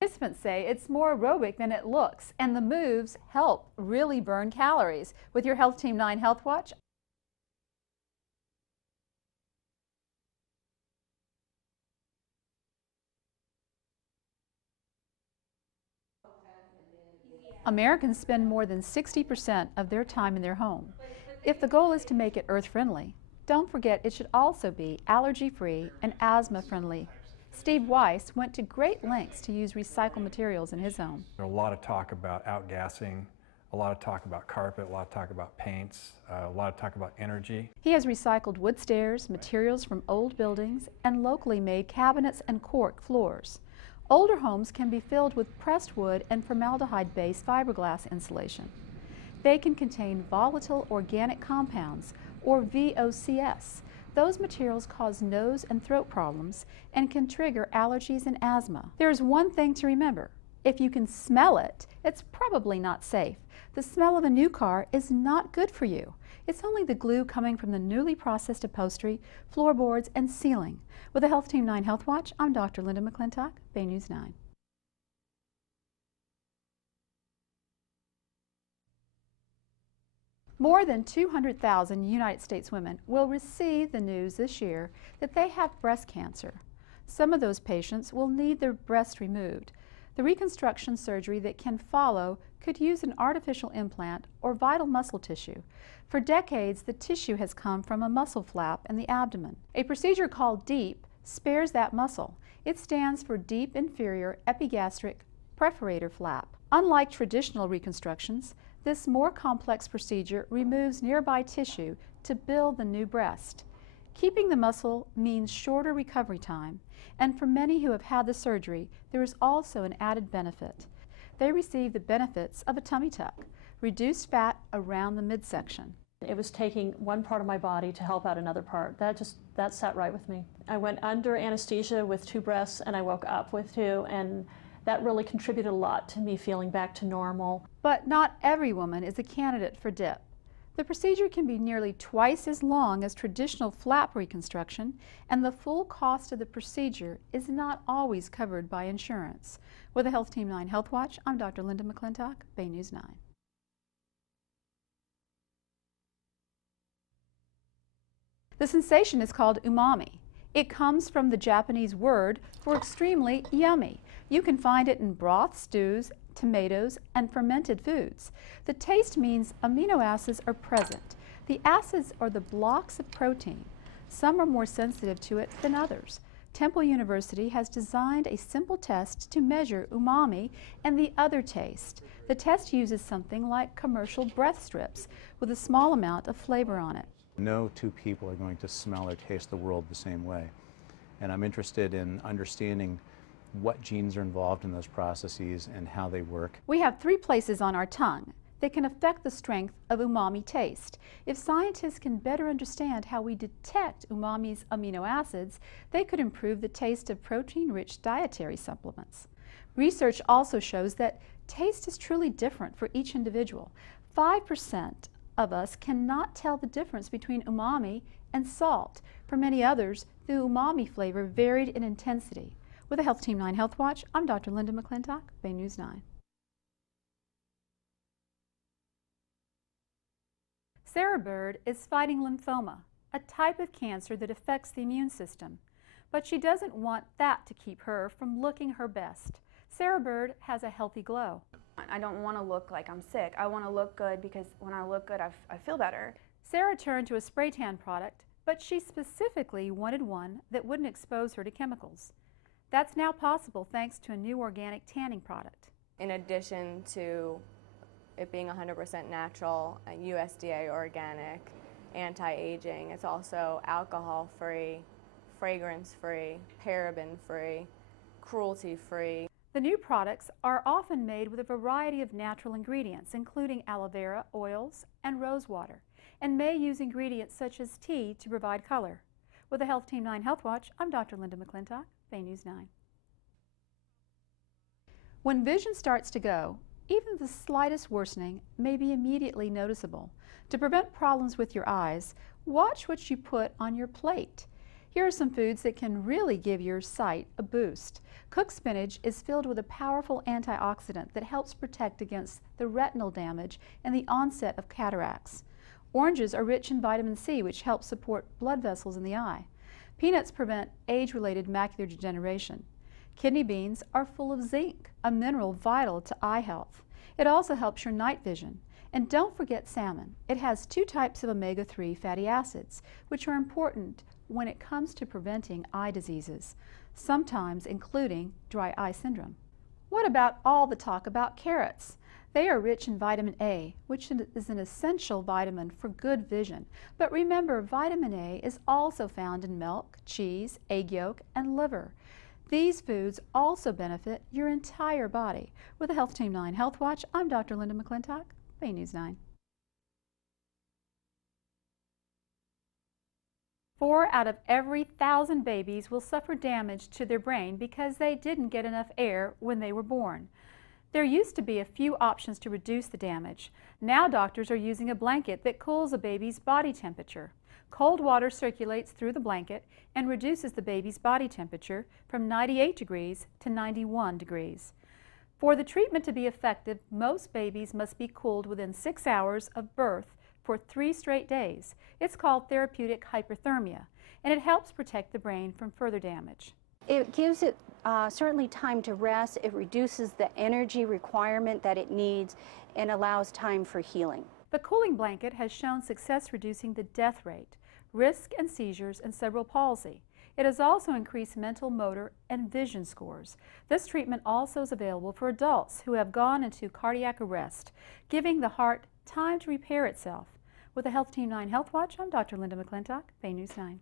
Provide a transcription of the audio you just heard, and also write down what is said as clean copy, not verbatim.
Participants say it's more aerobic than it looks, and the moves help really burn calories. With your Health Team 9 Health Watch, Americans spend more than 60% of their time in their home. If the goal is to make it earth-friendly, don't forget it should also be allergy-free and asthma-friendly. Steve Weiss went to great lengths to use recycled materials in his home. There's a lot of talk about outgassing, a lot of talk about carpet, a lot of talk about paints, a lot of talk about energy. He has recycled wood stairs, materials from old buildings, and locally made cabinets and cork floors. Older homes can be filled with pressed wood and formaldehyde-based fiberglass insulation. They can contain volatile organic compounds, or VOCs. Those materials cause nose and throat problems and can trigger allergies and asthma. There's one thing to remember. If you can smell it, it's probably not safe. The smell of a new car is not good for you. It's only the glue coming from the newly processed upholstery, floorboards, and ceiling. With the Health Team 9 Health Watch, I'm Dr. Linda McClintock, Bay News 9. More than 200,000 United States women will receive the news this year that they have breast cancer. Some of those patients will need their breast removed. The reconstruction surgery that can follow could use an artificial implant or vital muscle tissue. For decades, the tissue has come from a muscle flap in the abdomen. A procedure called DEEP spares that muscle. It stands for Deep Inferior Epigastric Perforator Flap. Unlike traditional reconstructions, this more complex procedure removes nearby tissue to build the new breast. Keeping the muscle means shorter recovery time, and for many who have had the surgery, there is also an added benefit. They receive the benefits of a tummy tuck, reduced fat around the midsection. It was taking one part of my body to help out another part. That sat right with me. I went under anesthesia with 2 breasts and I woke up with 2, and that really contributed a lot to me feeling back to normal. But not every woman is a candidate for DIP. The procedure can be nearly twice as long as traditional flap reconstruction, and the full cost of the procedure is not always covered by insurance. With the Health Team 9 Health Watch, I'm Dr. Linda McClintock, Bay News 9. The sensation is called umami. It comes from the Japanese word for extremely yummy. You can find it in broth, stews, tomatoes, and fermented foods. The taste means amino acids are present. The acids are the blocks of protein. Some are more sensitive to it than others. Temple University has designed a simple test to measure umami and the other taste. The test uses something like commercial breath strips with a small amount of flavor on it. No two people are going to smell or taste the world the same way. And I'm interested in understanding what genes are involved in those processes and how they work. We have 3 places on our tongue that can affect the strength of umami taste. If scientists can better understand how we detect umami's amino acids, they could improve the taste of protein-rich dietary supplements. Research also shows that taste is truly different for each individual. 5% of us cannot tell the difference between umami and salt. For many others, the umami flavor varied in intensity. With the Health Team 9 Health Watch, I'm Dr. Linda McClintock, Bay News 9. Sarah Bird is fighting lymphoma, a type of cancer that affects the immune system. But she doesn't want that to keep her from looking her best. Sarah Bird has a healthy glow. I don't want to look like I'm sick. I want to look good because when I look good, I feel better. Sarah turned to a spray tan product, but she specifically wanted one that wouldn't expose her to chemicals. That's now possible thanks to a new organic tanning product. In addition to it being 100% natural, USDA organic, anti-aging, it's also alcohol-free, fragrance-free, paraben-free, cruelty-free. The new products are often made with a variety of natural ingredients, including aloe vera, oils, and rose water, and may use ingredients such as tea to provide color. With the Health Team 9 Health Watch, I'm Dr. Linda McClintock, Bay News 9. When vision starts to go, even the slightest worsening may be immediately noticeable. To prevent problems with your eyes, watch what you put on your plate. Here are some foods that can really give your sight a boost. Cooked spinach is filled with a powerful antioxidant that helps protect against the retinal damage and the onset of cataracts. Oranges are rich in vitamin C, which helps support blood vessels in the eye. Peanuts prevent age-related macular degeneration. Kidney beans are full of zinc, a mineral vital to eye health. It also helps your night vision. And don't forget salmon. It has 2 types of omega-3 fatty acids, which are important when it comes to preventing eye diseases, sometimes including dry eye syndrome. What about all the talk about carrots? They are rich in vitamin A, which is an essential vitamin for good vision. But remember, vitamin A is also found in milk, cheese, egg yolk, and liver. These foods also benefit your entire body. With the Health Team 9 Health Watch, I'm Dr. Linda McClintock, Bay News 9. 4 out of every 1,000 babies will suffer damage to their brain because they didn't get enough air when they were born. There used to be a few options to reduce the damage. Now doctors are using a blanket that cools a baby's body temperature. Cold water circulates through the blanket and reduces the baby's body temperature from 98 degrees to 91 degrees. For the treatment to be effective, most babies must be cooled within 6 hours of birth for 3 straight days. It's called therapeutic hyperthermia, and it helps protect the brain from further damage. It gives it certainly time to rest. It reduces the energy requirement that it needs and allows time for healing. The cooling blanket has shown success reducing the death rate, risk and seizures, and cerebral palsy. It has also increased mental, motor, and vision scores. This treatment also is available for adults who have gone into cardiac arrest, giving the heart time to repair itself. With the Health Team 9 Health Watch, I'm Dr. Linda McClintock, Bay News 9.